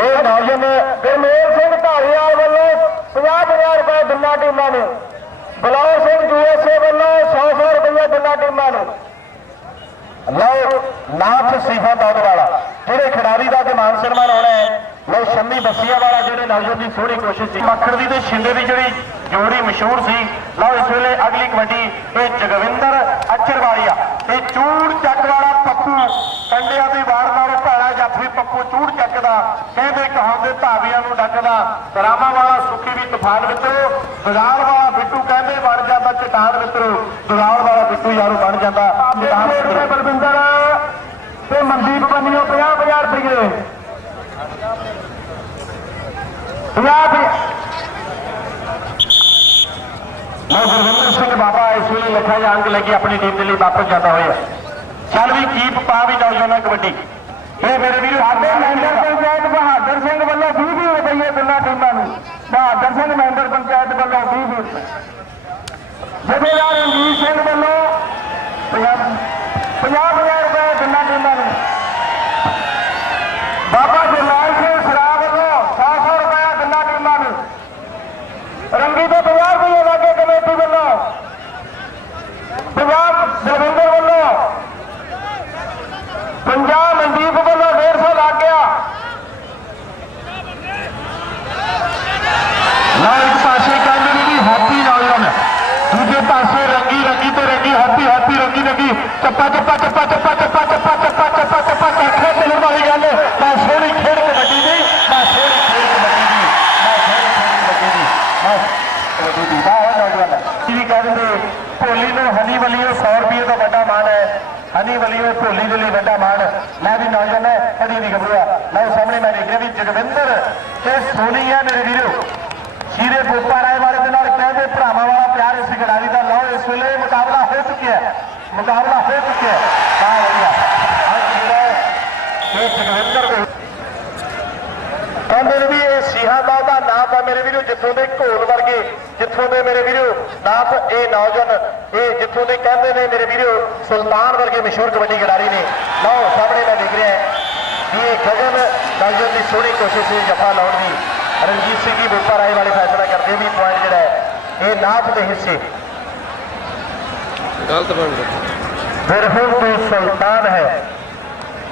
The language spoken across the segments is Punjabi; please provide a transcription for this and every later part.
ਇਹ ਨੌਜਵਾਨ ਗੁਰਮੇਲ ਸਿੰਘ ਢਾਲੀਵਾਲ ਵੱਲੋਂ 50-50 ਰੁਪਏ ਦੋਨਾਂ ਟੀਮਾਂ ਨੂੰ। ਬਲੌਰ ਸਿੰਘ ਯੂਐਸਏ ਵੱਲੋਂ 100-100 ਰੁਪਏ ਦੋਨਾਂ ਟੀਮਾਂ ਨੂੰ। ਲਓ, ਨਾਥ ਸੀਫਾ ਦੌੜ ਵਾਲਾ ਜਿਹੜੇ ਖਿਡਾਰੀ ਦਾ ਤੇ ਮਾਨ ਸਨਮਾਨ ਹੋਣਾ ਹੈ, ਲਓ ਸ਼ੰਮੀ ਬੱਸੀਆ ਵਾਲਾ ਜਿਹੜੇ ਨੌਜਵਾਨ ਦੀ ਸੋਹਣੀ ਕੋਸ਼ਿਸ਼ ਸੀ। ਮੱਖੜ ਦੀ ਤੇ ਛਿੰਦੇ ਦੀ ਜਿਹੜੀ ਜੋੜੀ ਮਸ਼ਹੂਰ ਸੀ, ਲਓ ਇਸ ਵੇਲੇ ਅਗਲੀ ਕਬੱਡੀ, ਇਹ ਜਗਵਿੰਦਰ ਅਚਰਵਾਲੀਆ। ਤੇ ਚੂੜ ਚੱਕ ਵਾਲਾ ਪੱਪੂ ਕੰਡਿਆਂ ਦੀ ਵਾਰ ਨਾਲ ਭਾਲਾ ਜਾਫੀ ਪੱਪੂ ਚੂੜ ਚੱਕ ਦਾ ਕਹਿੰਦੇ ਕਹਾਉਂਦੇ ਧਾਵੀਆਂ ਨੂੰ ਡੱਕਦਾ। ਰਾਮਾ ਵਾਲਾ ਸੁੱਕੀ ਵੀ ਤੂਫਾਨ ਵਿੱਚੋਂ ਬਜ਼ਾਰ ਵਾਲਾ ਬਿੱਟੂ ਕਹਿੰਦੇ ਬਣ ਜਾਂਦਾ ਚਟਾਨ ਮਿੱਤਰੋ। ਬਜ਼ਾਰ ਵਾਲਾ ਬਿੱਟੂ ਯਾਰੋ ਬਣ ਜਾਂਦਾ ਚਟਾਨ ਮਿੱਤਰੋ। ਬਲਵਿੰਦਰ ਤੇ ਮਨਦੀਪ ਬੰਨਿਓ 50 50 ਰੁਪਏ 50 ਮੈਂ ਗੁਰਵਿੰਦਰ ਸਿੰਘ ਬਾਬਾ ਇਸ ਵੇਲੇ ਲੱਖਾਂ ਜਾਂ ਅੰਕ ਲੈ ਕੇ ਆਪਣੀ ਟੀਮ ਦੇ ਲਈ ਵਾਪਸ ਜਾਂਦਾ ਹੋਇਆ। ਚੱਲ ਵੀ ਕੀਪ ਪਾ ਵੀ ਨੌਜਵਾਨਾਂ ਕਬੱਡੀ ਇਹ ਮੇਰੇ ਵੀਰ ਸਾਡੇ ਮੈਂਬਰ ਪੰਚਾਇਤ ਬਹਾਦਰ ਸਿੰਘ ਵੱਲੋਂ 20 20 ਰੁਪਏ ਦੋਨਾਂ ਟੀਮਾਂ ਨੂੰ ਬਹਾਦਰ ਸਿੰਘ ਮੈਂਬਰ ਪੰਚਾਇਤ ਵੱਲੋਂ 20 20 ਰੁਪਏ ਜਥੇਦਾਰ ਰਣਜੀਤ ਸਿੰਘ ਵੱਲੋਂ 50 50 ਰੁਪਏ ਦੋਨਾਂ ਟੀਮਾਂ ਨੂੰ ਬਾਬਾ ਜਰਨੈਲ ਸਿੰਘ ਸਰਾ ਵੱਲੋਂ 100 100 ਰੁਪਏ ਦੋਨਾਂ ਟੀਮਾਂ ਨੂੰ ਰੰਗੀ ਤੋਂ 50 ਰੁਪਏ ਲਾਗੇ ਕਮੇਟੀ ਵੱਲੋਂ ਪੰਜਾਬ ਦਰਵਿੰਦਰ ਵੱਲੋਂ ਪੰਜਾਬ ਮਨਦੀਪ ਵੱਲੋਂ 150 ਲੱਗ ਗਿਆ ਨਾ ਇੱਕ ਪਾਸੇ ਕਹਿੰਦੇ ਨੇ ਵੀ ਹੈਪੀ ਨੌਜਵਾਨ ਦੂਜੇ ਪਾਸੇ ਰੰਗੀ ਰੰਗੀ ਤੇ ਰੰਗੀ ਹੈਪੀ ਰੰਗੀ ਚੱਪਾ ਚੱਪਾ ਚੱਪਾ ਚੱਪਾ ਚੱਪਾ ਚੱਪਾ ਚੱਪਾ ਚੱਪਾ ਚੱਪਾ ਚੱਪਾ ਚੱਲਣ ਵਾਲੀ ਗੱਲ ਮੈਂ ਸੋਹਣੀ ਖੇਡ ਕਬੱਡੀ ਦੀ ਮੈਂ ਸੋਹਣੀ ਖੇਡ ਕਬੱਡੀ ਦੀ ਮੈਂ ਸੋਹਣੀ ਖੇਡ ਕਬੱਡੀ ਦੀ ਮੈਂ ਕਬੱਡੀ ਦੀ ਵਾਹ ਨੌਜਵਾਨ ਵੀ ਕਹਿ ਦਿੰਦੇ ਭੋਲੀ ਨੂੰ ਹਨੀ ਵੱਲੋਂ 100 ਰੁਪਏ ਦਾ ਵੱਡਾ ਮਾਣ ਹੈ ਹਨੀ ਵੱਲੋਂ ਭੋਲੀ ਦੇ ਲਈ ਵੱਡਾ ਮਾਣ ਮੈਂ ਵੀ ਨੌਜਵਾਨ ਹੈ ਕਦੀ ਨਹੀਂ ਘਬਰਿਆ ਮੈਂ ਸਾਹਮਣੇ ਮੈਂ ਦੇਖ ਰਿਹਾ ਵੀ ਜਗਵਿੰਦਰ ਤੇ ਸੋਨੀ ਹੈ ਮੇਰੇ ਵੀਰੋ ਸ਼ੀਰੇ ਗੋਪਾ ਰਾਏ ਵਾਲੇ ਦੇ ਨਾਲ ਕਹਿੰਦੇ ਭਰਾਵਾਂ ਵਾਲਾ ਪਿਆਰ ਇਸ ਖਿਡਾਰੀ ਦਾ ਲਓ ਇਸ ਵੇਲੇ ਮੁਕਾਬਲਾ ਹੋ ਚੁੱਕਿਆ ਹੈ ਮੁਕਾਬਲਾ ਹੋ ਚੁੱਕਿਆ ਵਾਹ ਵਧੀਆ ਅੱਜ ਜਿਹੜਾ ਇਹ ਜਗਵਿੰਦਰ ਦੇ ਕਹਿੰਦੇ ਨੇ ਵੀ ਇਹ ਸਿਹਾਬਾਦ ਦਾ ਨਾਮ ਹੈ ਮੇਰੇ ਵੀਰੋ ਜਿੱਥੋਂ ਦੇ ਘੋਲ ਵਰਗੇ ਜਿੱਥੋਂ ਦੇ ਮੇਰੇ ਵੀਰੋ ਨਾਮ ਇਹ ਨੌਜਵਾਨ ਇਹ ਜਿੱਥੋਂ ਦੇ ਕਹਿੰਦੇ ਨੇ ਮੇਰੇ ਵੀਰੋ ਸੁਲਤਾਨ ਵਰਗੇ ਮਸ਼ਹੂਰ ਕਬੱਡੀ ਖਿਡਾਰੀ ਨੇ ਲਓ ਸਾਹਮਣੇ ਮੈਂ ਦੇਖ ਰਿਹਾ ਵੀ ਇਹ ਗਗਨ ਨੌਜਵਾਨ ਦੀ ਸੋਹਣੀ ਕੋਸ਼ਿਸ਼ ਸੀ ਜਫਾ ਲਾਉਣ ਦੀ ਰਣਜੀਤ ਸਿੰਘ ਜੀ ਬੋਪਾ ਰਾਏ ਵਾਲੇ ਫੈਸਲਾ ਕਰਦੇ ਵੀ ਪੁਆਇੰਟ ਜਿਹੜਾ ਹੈ ਇਹ ਨਾਥ ਦੇ ਹਿੱਸੇ ਗਲਤ ਬਣ ਗਿਆ ਫਿਰ ਹੁਣ ਤੋਂ ਸੁਲਤਾਨ ਹੈ।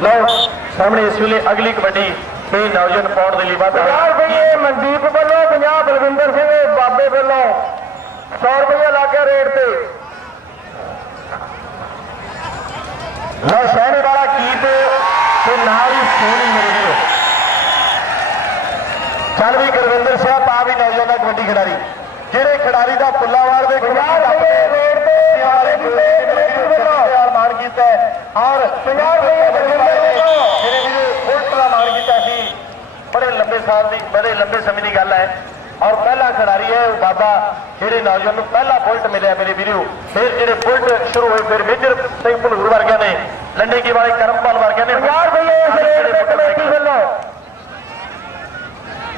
ਲਓ ਸਾਹਮਣੇ ਇਸ ਵੇਲੇ ਅਗਲੀ ਕਬੱਡੀ ਇਹ ਨੌਜਵਾਨ ਪੌੜ ਦੇ ਲਈ ਵਾਧਾ 50 ਰੁਪਏ ਮਨਦੀਪ ਵੱਲੋਂ 50 ਬਲਵਿੰਦਰ ਸਿੰਘ ਬਾਬੇ ਵੱਲੋਂ 100 ਰੁਪਏ ਲੱਗਾ ਰੇਟ ਤੇ। ਲਓ ਸ਼ਹਿਰੇ ਵਾਲਾ ਕੀਪ ਤੇ ਨਾਲ ਹੀ ਸੋਹਣੀ ਮੇਰੇ ਵੀਰੋ ਚੱਲ ਵੀ ਗੁਰਵਿੰਦਰ ਸਿੰਘ ਪਾ ਵੀ ਨੌਜਵਾਨ ਦਾ ਕਬੱਡੀ ਖਿਡਾਰੀ। ਜਿਹੜੇ ਖਿਡਾਰੀ ਦਾ ਫੁੱਲਾਵਾਰ ਦੇ 50 ਰੁਪਏ ਰੇਟ ਤੇ ਮਾਰ ਕੀਤਾ ਹੈ। ਔਰ 50 ਰੁਪਏ ਗੁਰਵਿੰਦਰ ਵੱਲੋਂ ਜਿਹੜੇ ਵੀਰੇ ਫੁੱਟ ਦਾ ਮਾਰ ਕੀਤਾ ਸੀ ਬੜੇ ਲੰਬੇ ਸਾਲ ਦੀ ਬੜੇ ਲੰਬੇ ਸਮੇਂ ਦੀ ਗੱਲ ਹੈ। ਔਰ ਪਹਿਲਾ ਖਿਡਾਰੀ ਹੈ ਉਹ ਬਾਬਾ ਜਿਹੜੇ ਨੌਜਵਾਨ ਨੂੰ ਪਹਿਲਾ ਬੁਲਟ ਮਿਲਿਆ ਮੇਰੇ ਵੀਰੋ। ਫਿਰ ਜਿਹੜੇ ਬੁਲਟ ਸ਼ੁਰੂ ਹੋਏ ਫਿਰ ਮੇਜਰ ਸਿੰਘ ਭਲੂਰ ਵਰਗਿਆਂ ਨੇ ਲੰਡੇ ਕੀ ਵਾਲੇ ਕਰਮਪਾਲ ਵਰਗਿਆਂ ਨੇ 50 ਰੁਪਏ ਇਸ ਰੇਟ ਤੇ ਕਮੇਟੀ ਵੱਲੋਂ।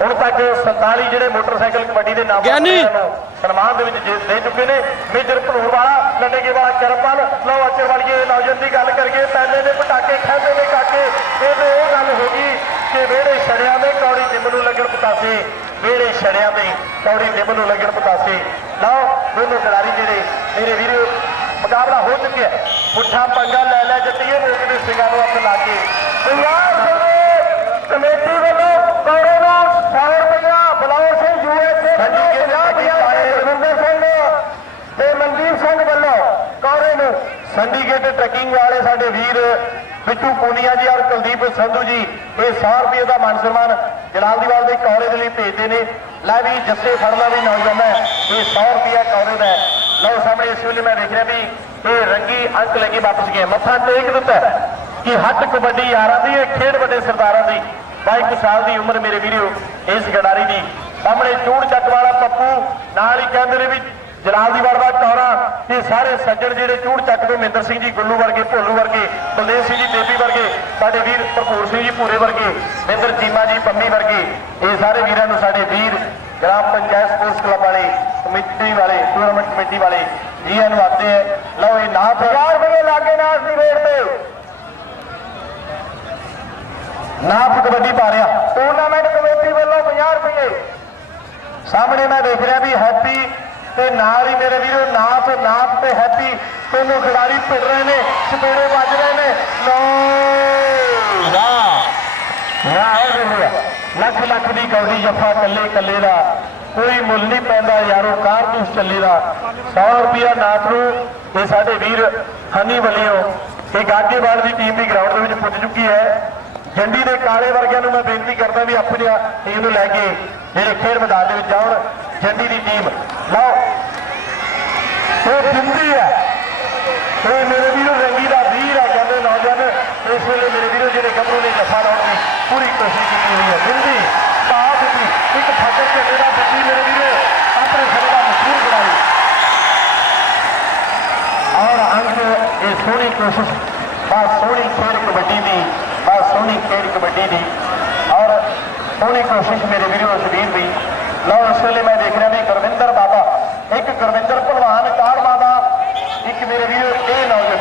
ਹੁਣ ਤੱਕ 47 ਜਿਹੜੇ ਮੋਟਰਸਾਈਕਲ ਕਬੱਡੀ ਦੇ ਨਾਮ। ਸਨਮਾਨ ਦੇ ਵਿੱਚ ਜੇ- ਦੇ ਚੁੱਕੇ ਨੇ। ਮੇਜਰ ਭਨੂਰ ਵਾਲਾ ਲੰਡੇਗੇ ਵਾਲਾ ਕਰਮਪਾਲ ਲਓ ਅਚਰ ਵਾਲੀਏ ਨੌਜਵਾਨ ਦੀ ਗੱਲ ਕਰੀਏ, ਪਹਿਲੇ ਨੇ ਪਟਾਕੇ ਖਾਂਦੇ ਨੇ ਕਾਕੇ ਇਹਦੇ ਉਹ ਗੱਲ ਹੋ ਗਈ ਕਿ ਵਿਹੜੇ ਛੜਿਆਂ ਦੇ ਕੌੜੀ ਨਿੰਮ ਨੂੰ ਲੱਗਣ ਪਤਾਸੇ। ਵਿਹੜੇ ਛੜਿਆਂ ਦੇ ਕੌੜੀ ਨਿੰਮ ਨੂੰ ਲੱਗਣ ਪਤਾਸੇ। ਲਓ, ਦੋਨੋਂ ਖਿਡਾਰੀ ਜਿਹੜੇ ਮੇਰੇ ਵੀਰੋ, ਮੁਕਾਬਲਾ ਹੋ ਚੁੱਕਿਆ ਹੈ। ਪੁੱਠਾ ਪੰਗਾ ਲੈ ਲੈ ਜੱਟੀਏ ਮੋਕੇ ਦੇ ਸਿੰਘਾਂ ਨੂੰ ਹੱਥ ਲਾ ਕੇ ਪੰਜਾਬ ਸਰਕਾਰ ਕਮੇਟੀ ਵੱਲੋਂ ਕੌੜੇ ਨੂੰ 100 ਰੁਪਇਆ ਬਲੌਰ ਸਿੰਘ ਯੂਐਸਏ ਵੱਲੋਂ 50 ਰੁਪਇਆ ਰਵਿੰਦਰ ਸਿੰਘ ਤੇ ਮਨਦੀਪ ਸਿੰਘ ਵੱਲੋਂ ਕੌੜੇ ਨੂੰ ਟਰੈਕਿੰਗ ਵਾਲੇ ਸਾਡੇ ਵੀਰ ਬਿੱਟੂ ਪੂਨੀਆ ਜੀ ਔਰ ਕੁਲਦੀਪ ਸੰਧੂ ਜੀ, ਇਹ 100 ਰੁਪਏ ਦਾ ਮਾਨ ਸਨਮਾਨ ਜਲਾਲ ਦੀਵਾਲ ਦੇ ਕੌੜੇ ਦੇ ਲਈ ਭੇਜਦੇ ਨੇ। ਲੈ ਵੀ ਜੱਸੇ ਫੜਨਾ ਵੀ ਨੌਜਵਾਨ ਹੈ, ਇਹ 100 ਰੁਪਇਆ ਕੌੜੇ ਦਾ ਲਓ ਸਾਹਮਣੇ ਇਸ ਵੇਲੇ ਮੈਂ ਦੇਖ ਰਿਹਾ ਵੀ ਇਹ ਰੰਗੀ ਅੰਕ ਲੈ ਕੇ ਵਾਪਸ ਗਏ। ਮੱਥਾ ਟੇਕ ਦਿੱਤਾ ਕਿ ਹੱਟ ਕਬੱਡੀ ਯਾਰਾਂ ਦੀ, ਇਹ ਖੇਡ ਵੱਡੇ ਸਰਦਾਰਾਂ ਦੀ। 22 ਸਾਲ ਦੀ ਉਮਰ ਮੇਰੇ ਵੀਰੋ, ਇਸ ਖਿਡਾਰੀ ਦੀ। ਸਾਹਮਣੇ ਚੂੜ ਚੱਕ ਵਾਲਾ ਪੱਪੂ, ਨਾਲ ਹੀ ਕਹਿੰਦੇ ਨੇ ਵੀ ਜਲਾਲ ਦੀ ਵਰਦਾ ਟੌਰਾ ਇਹ ਸਾਰੇ ਸੱਜਣ ਜਿਹੜੇ ਚੂੜ ਚੱਕ ਤੋਂ ਮਹਿੰਦਰ ਸਿੰਘ ਜੀ ਗੁੱਲੂ ਵਰਗੇ ਭੋਲੂ ਵਰਗੇ ਬਲਦੇਵ ਸਿੰਘ ਜੀ ਦੇਵੀ ਵਰਗੇ ਸਾਡੇ ਵੀਰ ਭਰਪੂਰ ਸਿੰਘ ਜੀ ਭੂਰੇ ਵਰਗੇ ਮਹਿੰਦਰ ਚੀਮਾ ਜੀ ਪੰਮੀ ਵਰਗੇ ਇਹ ਸਾਰੇ ਵੀਰਾਂ ਨੂੰ ਸਾਡੇ ਵੀਰ ਗ੍ਰਾਮ ਪੰਚਾਇਤ ਸਪੋਰਟਸ ਕਲੱਬ ਵਾਲੇ ਕਮੇਟੀ ਵਾਲੇ ਟੂਰਨਾਮੈਂਟ ਕਮੇਟੀ ਵਾਲੇ ਜੀਆਂ ਨੂੰ ਆਤੇ ਹੈ ਲਓ ਇਹ ਨਾ 1000 ਰੁਪਏ ਲਾਗੇ ਨਾ ਸੀ ਰੇਟ ਤੇ। ਨਾਪ ਕਬੱਡੀ ਪਾ ਰਿਹਾ। ਟੂਰਨਾਮੈਂਟ ਸਾਹਮਣੇ ਮੈਂ ਦੇਖ ਰਿਹਾ ਵੀ ਹੈਪੀ ਤੇ ਨਾਲ ਹੀ ਮੇਰੇ ਵੀਰੋ ਨਾਥ ਨਾਥ ਤੇ ਹੈਪੀ ਦੋਨੋਂ ਖਿਡਾਰੀ ਭਿੜ ਰਹੇ ਨੇ ਚਪੇੜੇ ਵੱਜ ਰਹੇ ਨੇ ਲੋ ਰਿਹਾ। ਲੱਖ ਲੱਖ ਦੀ ਕੌਡੀ ਜੱਫਾ ਕੱਲੇ ਕੱਲੇ ਦਾ ਕੋਈ ਮੁੱਲ ਨਹੀਂ ਪੈਂਦਾ ਯਾਰੋ ਕਾਰਤੂਸ ਚੱਲੇ ਦਾ। 100 ਰੁਪਿਆ ਨਾਥ ਨੂੰ ਇਹ ਸਾਡੇ ਵੀਰ ਹਨੀ ਵੱਲਿਓ ਇਹ ਗਾਗੇਵਾਲ ਦੀ ਟੀਮ ਵੀ ਗਰਾਊਂਡ ਦੇ ਵਿੱਚ ਪੁੱਜ ਚੁੱਕੀ ਹੈ। ਜੰਡੀ ਦੇ ਕਾਲੇ ਵਰਗਿਆਂ ਨੂੰ ਮੈਂ ਬੇਨਤੀ ਕਰਦਾ ਵੀ ਆਪਣੀ ਟੀਮ ਨੂੰ ਲੈ ਕੇ ਜਿਹੜੇ ਖੇਡ ਮੈਦਾਨ ਦੇ ਵਿੱਚ ਜਾਣ ਜੰਡੀ ਦੀ ਟੀਮ ਲਓ ਉਹ ਜਿੰਦੀ ਹੈ। ਇਹ ਮੇਰੇ ਵੀਰੋ ਰੰਗੀ ਦਾ ਵੀਰ ਹੈ, ਕਹਿੰਦੇ ਨੌਜਵਾਨ। ਇਸ ਵੇਲੇ ਮੇਰੇ ਵੀਰੋ ਜਿਹੜੇ ਗੱਭਰੂ ਨੇ ਜੱਫਾ ਲਾਉਣ ਦੀ ਪੂਰੀ ਕੋਸ਼ਿਸ਼ ਕੀਤੀ ਹੋਈ ਹੈ। ਜਿੰਦੀ ਪਾਸ ਦੀ ਇੱਕ ਫੱਟਰ ਝੰਡੇ ਦਾ ਬੱਚੀ ਮੇਰੇ ਵੀਰੋ ਆਪਣੇ ਸਮੇਂ ਦਾ ਮਸ਼ਹੂਰ ਬਣਾਈ ਔਰ ਅੰਕ ਇਹ ਸੋਹਣੀ ਕੋਸ਼ਿਸ਼ ਬਹੁਤ ਸੋਹਣੀ ਖੇਡ ਕਬੱਡੀ ਦੀ ਬਹੁਤ ਸੋਹਣੀ ਖੇਡ ਕਬੱਡੀ ਦੀ। ਔਰ ਸੋਹਣੀ ਕੋਸ਼ਿਸ਼ ਮੇਰੇ ਵੀਰੋ ਸ਼ਬੀਰ ਦੀ। ਲਓ, ਇਸ ਵੇਲੇ ਮੈਂ ਦੇਖ ਰਿਹਾ ਵੀ ਗੁਰਵਿੰਦਰ ਬਾਬਾ ਇੱਕ ਗੁਰਵਿੰਦਰ ਭਲਵਾਨ ਕਾੜਮਾ ਦਾ ਇੱਕ ਮੇਰੇ ਵੀਰੋ ਇਹ ਨੌਜਵਾਨ।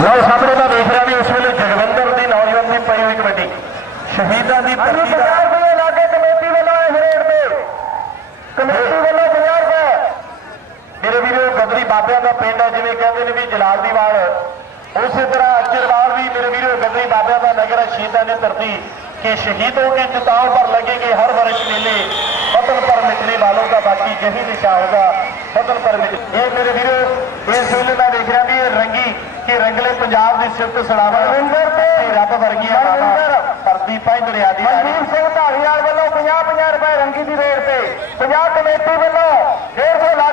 ਲਓ ਸਾਹਮਣੇ ਮੈਂ ਦੇਖ ਰਿਹਾ ਵੀ ਇਸ ਵੇਲੇ ਜਗਵਿੰਦਰ ਦੀ ਨੌਜਵਾਨ ਦੀ ਪਈ ਹੋਈ ਕਬੱਡੀ ਸ਼ਹੀਦਾਂ ਦੀ ਧਰਤੀ ਦਾ ਲਾਗੇ ਕਮੇਟੀ ਵੱਲੋਂ ਇਸ ਰੇਟ ਤੇ। ਕਮੇਟੀ ਵੱਲੋਂ 50 ਰੁਪਏ ਮੇਰੇ ਵੀਰੋ ਗਦਰੀ ਬਾਬਿਆਂ ਦਾ ਪਿੰਡ ਹੈ ਜਿਵੇਂ ਕਹਿੰਦੇ ਨੇ ਵੀ ਜਲਾਲ ਦੀ ਵਾਲ ਉਸੇ ਤਰ੍ਹਾਂ ਅਚਰਵਾਲ ਵੀ ਮੇਰੇ ਵੀਰੋ ਗਦਰੀ ਬਾਬਿਆਂ ਦਾ ਨਗਰ ਹੈ ਸ਼ਹੀਦਾਂ ਦੀ ਧਰਤੀ। कि शहीदों की चिताओं पर लगेंगे हर वर्ष मेले वतन पर मिटने वालों का बाकी यही नशा होगा वतन पर मिट ये मेरे वीर ਇਸ ਵੇਲੇ ਮੈਂ ਦੇਖ ਰਿਹਾ ਵੀ ਇਹ ਰੰਗੀ ਕਿ ਰੰਗਲੇ ਪੰਜਾਬ ਦੇ ਸਿਰ ਤੇ ਸੜਾਵਾ ਰਵਿੰਦਰ ਤੇ ਰੱਬ ਵਰਗੀਆਂ ਬਾਬਾ ਕਰਦੀ ਪਾਈ ਦਰਿਆ ਦੀ ਮਨਜੀਤ ਸਿੰਘ ਧਾਰੀਵਾਲ ਵੱਲੋਂ 50 50 ਰੁਪਏ ਰੰਗੀ ਦੀ ਰੇਟ ਤੇ ਪੰਜਾਬ ਕਮੇਟੀ ਵੱਲੋਂ 150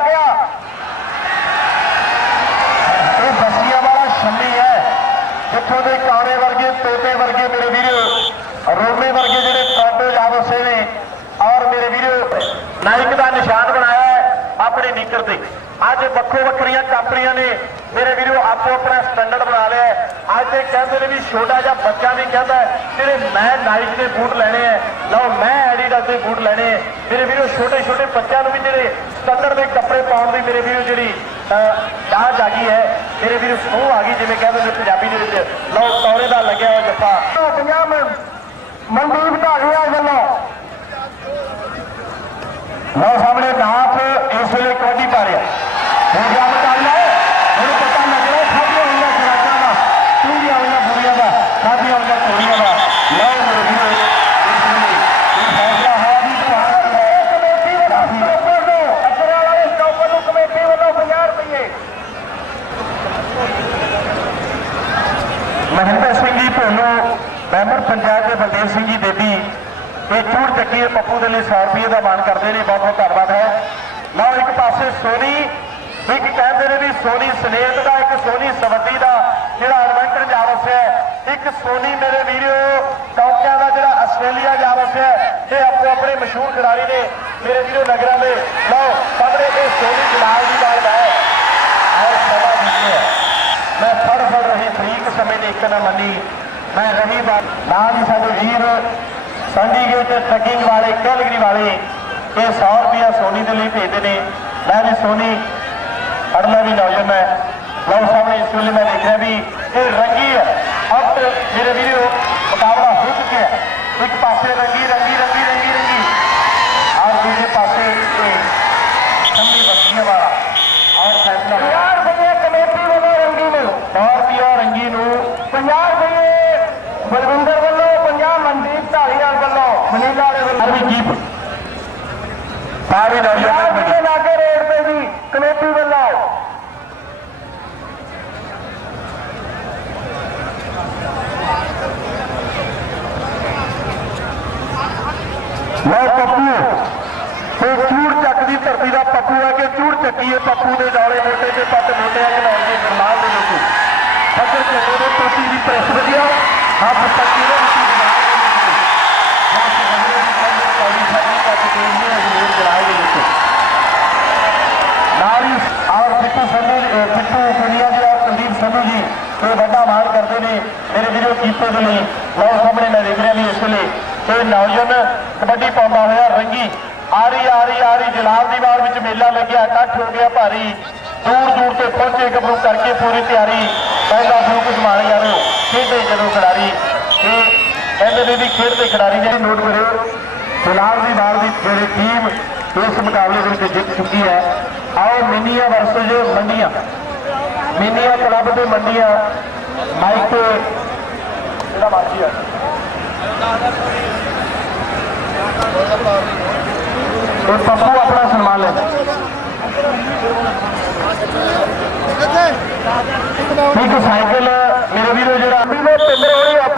ਤੇ ਕਹਿੰਦੇ ਨੇ ਵੀ ਛੋਟਾ ਜਿਹਾ ਬੱਚਾ ਵੀ ਕਹਿੰਦਾ ਜਿਹੜੇ ਮੈਂ ਨਾਈਕ ਦੇ ਬੂਟ ਲੈਣੇ ਆ ਲਓ ਮੈਂ ਐਡੀਡਾਸ ਦੇ ਬੂਟ ਲੈਣੇ ਆ ਮੇਰੇ ਵੀਰੋ ਛੋਟੇ ਛੋਟੇ ਬੱਚਿਆਂ ਨੂੰ ਵੀ ਜਿਹੜੇ ਸਟੈਂਡਰਡ ਦੇ ਕੱਪੜੇ ਪਾਉਣ ਦੀ ਮੇਰੇ ਵੀਰੋ ਜਿਹੜੀ ਚਾਹ ਜਾਗੀ ਹੈ ਮੇਰੇ ਵੀਰੋ ਸੋਹ ਆ ਗਈ ਜਿਵੇਂ ਕਹਿੰਦੇ ਨੇ ਪੰਜਾਬੀ ਦੇ ਵਿੱਚ। ਲਓ ਤੌਰੇ ਦਾ ਲੱਗਿਆ ਹੋਇਆ ਜੱਫਾ। 50 ਮਿੰਟ ਮਨਦੀਪ ਢਾਲੀਵਾਲ ਵੱਲੋਂ। ਲਓ ਸਾਹਮਣੇ ਨਾਥ ਇਸ ਵੇਲੇ ਕਬੱਡੀ ਪਾ ਰਿਹਾ ਹੁਣ ਗਿਆ ਮੁਕਾਬਲਾ ਹੁਣ ਪਤਾ ਲੱਗ ਰਿਹਾ ਖਾਦੀਆਂ ਹੋਈਆਂ ਖਰਾਕਾਂ ਦਾ ਚੂੜੀਆਂ ਹੋਈਆਂ ਬੁਰੀਆਂ ਦਾ ਖਾਦੀਆਂ ਹੋਈਆਂ ਤੋੜੀਆਂ ਦਾ ਲਓ ਮੇਰੇ ਵੀਰੋ ਇਸ ਵੇਲੇ ਇਹ ਫੈਸਲਾ ਹੋਇਆ ਵੀ ਭਾਰਤ ਕਮੇਟੀ ਵੱਲੋਂ ਸਟਾਪਰ ਨੂੰ ਅਸਰ ਵਾਲੇ ਸਟਾਪਰ ਨੂੰ ਕਮੇਟੀ ਵੱਲੋਂ 50 ਰੁਪਏ ਮਹਿੰਦਰ ਸਿੰਘ ਜੀ ਭੋਲੋ ਮੈਂਬਰ ਪੰਚਾਇਤ ਦੇ ਬਲਦੇਵ ਸਿੰਘ ਜੀ ਦੇਵੀ ਇਹ ਚੂੜ ਚੱਕੀ ਹੈ ਪੱਪੂ ਦੇ ਲਈ 100 ਰੁਪਏ ਦਾ ਮਾਨ ਕਰਦੇ ਨੇ, ਬਹੁਤ ਬਹੁਤ ਧੰਨਵਾਦ ਹੈ। ਲਓ ਇੱਕ ਪਾਸੇ ਸੋਨੀ ਇੱਕ ਕਹਿੰਦੇ ਨੇ ਵੀ ਸੋਨੀ ਸਨੇਤ ਦਾ, ਇੱਕ ਸੋਨੀ ਸਵੱਦੀ ਦਾ ਜਿਹੜਾ ਐਡਵੈਂਟਰ ਜਾ ਵਸਿਆ ਇੱਕ ਸੋਨੀ ਮੇਰੇ ਵੀਰੋ ਟੌਕਿਆਂ ਦਾ ਜਿਹੜਾ ਆਸਟ੍ਰੇਲੀਆ ਜਾ ਵਸਿਆ ਹੈ ਆਪੋ ਆਪਣੇ ਮਸ਼ਹੂਰ ਖਿਡਾਰੀ ਨੇ, ਮੇਰੇ ਵੀਰੋ ਨਗਰਾਂ ਦੇ। ਲਓ, ਸਾਹਮਣੇ ਇਹ ਸੋਨੀ ਜਲਾਲ ਦੀ ਬਾਲ ਹੈ ਔਰ ਸਭਾ ਜਿੱਤਿਆ ਮੈਂ ਫੜ ਫੜ ਰਹੀ ਫਰੀਕ ਸਮੇਂ ਦੇ ਇੱਕ ਨਾ ਮੰਨੀ। ਮੈਂ ਰਹੀ ਬਾਤ। ਨਾਲ ਹੀ ਸਾਡੇ ਵੀਰ ਸੰਡੀਗੇਟ ਟਰਕਿੰਗ ਵਾਲੇ, ਕੈਲਗਰੀ ਵਾਲੇ, ਇਹ 100 ਰੁਪਿਆ ਸੋਨੀ ਦੇ ਲਈ ਭੇਜਦੇ ਨੇ। ਮੈਂ ਵੀ ਸੋਨੀ ਅੜਨਾ ਵੀ ਨੌਜਵਾਨ ਹੈ। ਲਓ ਸਾਹਮਣੇ ਇਸ ਵੇਲੇ ਮੈਂ ਦੇਖ ਰਿਹਾ ਵੀ ਇਹ ਰੰਗੀ ਹੈ। ਅਬ ਮੇਰੇ ਵੀਰੋ, ਮੁਕਾਬਲਾ ਹੋ ਚੁੱਕਿਆ ਇੱਕ ਪਾਸੇ ਰੰਗੀ ਰੰਗੀ ਰੰਗੀ ਰੰਗੀ ਰੰਗੀ ਔਰ ਦੂਜੇ ਪਾਸੇ ਇਹ ਸੰਮੀ ਬੱਤੀਆਂ ਵਾਲਾ ਔਰ ਫੈਸਲਾ 50 ਰੁਪਏ ਕਮੇਟੀ ਵੱਲੋਂ ਰੰਗੀ ਨੂੰ 100 ਰੁਪਏ ਰੰਗੀ ਨੂੰ 50 ਰੁਪਏ ਬਲਵਿੰਦਰ ਵੱਲੋਂ 50 ਮਨਦੀਪ ਢਾਲੀਵਾਲ ਵੱਲੋਂ ਮਨੀਲਾ ਵਾਲੇ ਵੱਲੋਂ ਅਰਵੀ ਜੀਪ ਸਾਰੀ ਨੌਜਵਾਨ ਰੁਪਏ ਲਾਗੇ ਰੇਟ ਤੇ ਜੀ ਕਮੇਟੀ ਵੱਲੋਂ। ਲਓ ਪੱਪੂ ਇਹ ਚੂੜ ਚੱਕ ਦੀ ਧਰਤੀ ਦਾ ਪੱਪੂ ਹੈ ਕਿ ਚੂੜ ਚੱਕੀ ਹੈ ਪੱਪੂ ਦੇ ਡਾਲੇ ਮੋਟੇ ਤੇ ਪੱਟ ਮੋਟੇ ਆ ਘਲਾਉਣ ਦੇ ਗਰਮਾਲ ਦੇ ਵਿੱਚ। ਫੱਕਰ ਚੱਕੇ ਦੇ ਟੋਪੀ ਦੀ ਪ੍ਰੈਸ ਵਧੀਆ। ਹੱਥ ਦੇ ਗਰਮਾਲ ਦੇ ਵਿੱਚ ਹੱਥ ਬੰਦੇ ਦੀ ਕੰਨ ਕੌੜੀ ਸਾਡੀ ਕੱਟ ਕੇ ਇਹਨੇ ਅਜਮੇਰ ਗਰਾਜ ਦੇ ਵਿੱਚ ਨਾਲ ਹੀ ਔਰ ਬਿੱਟੂ ਸੰਧੂ ਜੀ- ਅਹ ਬਿੱਟੂ ਦੁਨੀਆ ਦੇ ਔਰ ਕੁਲਦੀਪ ਸੰਧੂ ਜੀ ਇਹ ਵੱਡਾ ਮਾਣ ਕਰਦੇ ਨੇ ਮੇਰੇ ਵੀਡੀਓ ਕੀਤੇ ਦੇ ਲਈ। ਲਓ ਸਾਹਮਣੇ ਮੈਂ ਦੇਖ ਰਿਹਾ ਵੀ ਇਸ ਵੇਲੇ ਇਹ ਨੌਜਵਾਨ ਕਬੱਡੀ ਪਾਉਂਦਾ ਹੋਇਆ ਰੰਗੀ। ਆ ਰਹੀ ਆ ਜਲਾਲ ਦੀ ਵਾਰ ਵਿੱਚ ਮੇਲਾ ਲੱਗਿਆ। ਇਕੱਠ ਹੋ ਗਿਆ ਭਾਰੀ। ਦੂਰ ਦੂਰ ਤੇ ਪਹੁੰਚੇ ਗੱਭਰੂ ਕਰਕੇ ਪੂਰੀ ਤਿਆਰੀ। ਪਹਿਲਾ ਫੂਕ ਸਮਾਨ ਯਾਰੋ ਖੇਡੇ ਜਦੋਂ ਖਿਡਾਰੀ। ਇਹ ਕਹਿੰਦੇ ਨੇ ਵੀ ਖੇਡ ਦੇ ਖਿਡਾਰੀ ਜਿਹੜੀ ਨੋਟ ਕਰਿਓ। ਜਲਾਲ ਦੀ ਬਾਲ ਦੀ ਜਿਹੜੀ ਟੀਮ ਇਸ ਮੁਕਾਬਲੇ ਦੇ ਵਿੱਚ ਜਿੱਤ ਚੁੱਕੀ ਹੈ। ਆਓ ਮਿੰਨੀਆਂ ਵਰਸਸ ਮੰਡੀਆਂ। ਮਿੰਨੀਆਂ ਕਲੱਬ ਦੇ ਮੰਡੀਆਂ। ਮਾਈਕ ਤੇ ਜਿਹੜਾ ਬਾਜੀ ਆ। ਇਹ ਪੱਪੂ ਆਪਣਾ ਸਨਮਾਨ ਲੈ। ਇੱਕ ਸਾਈਕਲ ਮੇਰੇ ਵੀਰੋ ਜਿਹੜਾ ਅੰਮ੍ਰਿਤ ਪਿੰਡ ਹੋਣੀ